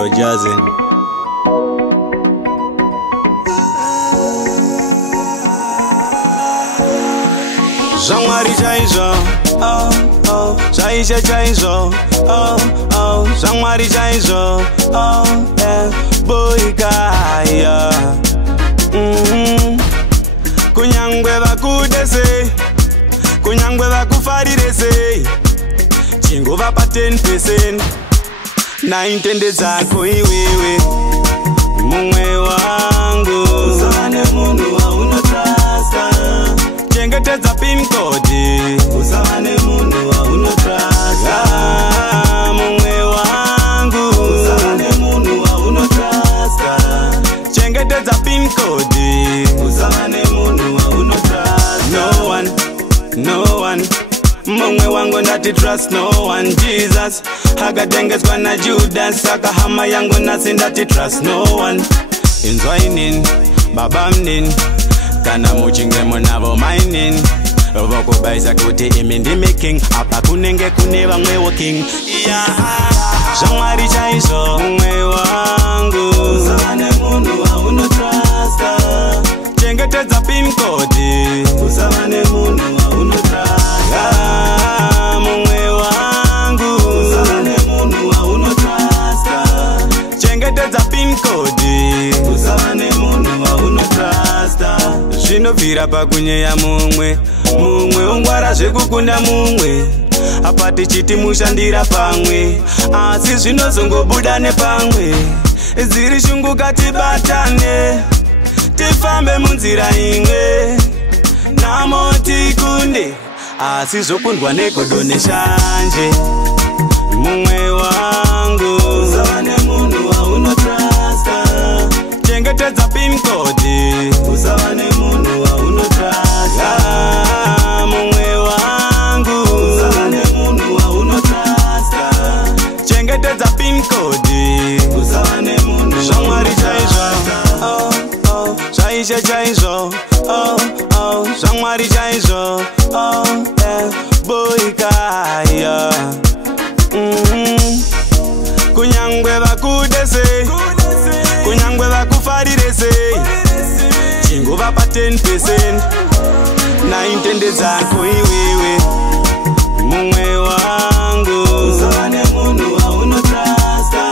Yo, Jazzin. Jean-Marie Jaizo, oh, oh, Jaisha Jaizo, oh, oh, Jean-Marie Jaizo, oh, yeah, boy kaya. Kunyangwe bakudese, kunyangwe bakufarirese, chingo vapa 10%, na intende zako iwewe, mumwe wangu, usane mundu wa unotrasta, chengeteza pin code, usane mundu wa unotrasta, mumwe wangu, usane mundu wa unotrasta, chengeteza pin code, usane mundu wa unotrasta. No one, mumwe wangu ndati trust no one. Jesus akatengezwa na Judas, akahama yangu nasi ndati trust no one. Inzwainin baba mnin kana muchinge munavo mining vokubaisa kuti imi ndimi king, apa kunenge kune vamwewo king. Jean-Marie Jaizo, mumwe wangu, usane mundu wa unotrasta, chengeteza pin code, usane mundu wa unotrasta, mumwe wangu, usane mundu wa unotrasta, chengeteza pin code, usane mundu wa unotrasta. Zvinovhira pakunyeya mumwe ungwara zvekukunda mumwe, apa tichiti mushandira pamwe, asi zvinozongobuda nepamwe. Ziri shungu katibatane, tifambe munzira imwe, namo tikunde, asi zvokundwa negodo neshanje. Mumwe wangu, usane mundu wa unotrasta, chengetedza pin code, usane mundu wa unotrasta. Mumwe wangu, usane mundu wa unotrasta, chengetedza pin code, usane mundu wa Jean-Marie Jaizo, oh, oh, Jaisha Jaizo, oh, oh, Jean-Marie Jaizo, oh, yeah, boy kaya. Kunyangwe bakudese, kunyangwe bakufarirese, chingo vapa 10%, na intende zako iwewe, mumwe wangu, usane mundu wa unotrasta,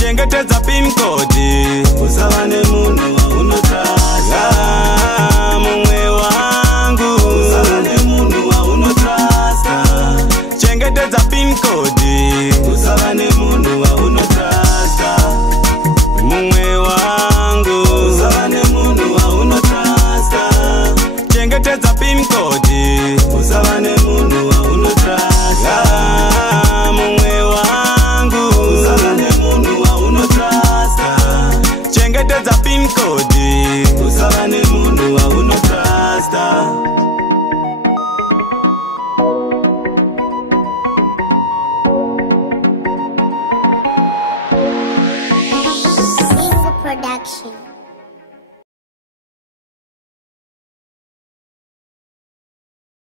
chengeteza pin code, usane mundu wa unotrasta, mumwe wangu, usane mundu wa unotrasta, chengeteza pin code, usane mundu wa unotrasta, mumwe wangu, usane mundu wa unotrasta, chengeteza pin code, usane mundu wa unotrasta, mumwe wangu, usane mundu wa unotrasta, chengeteza pin code, usane mundu wa unotrasta. Single production.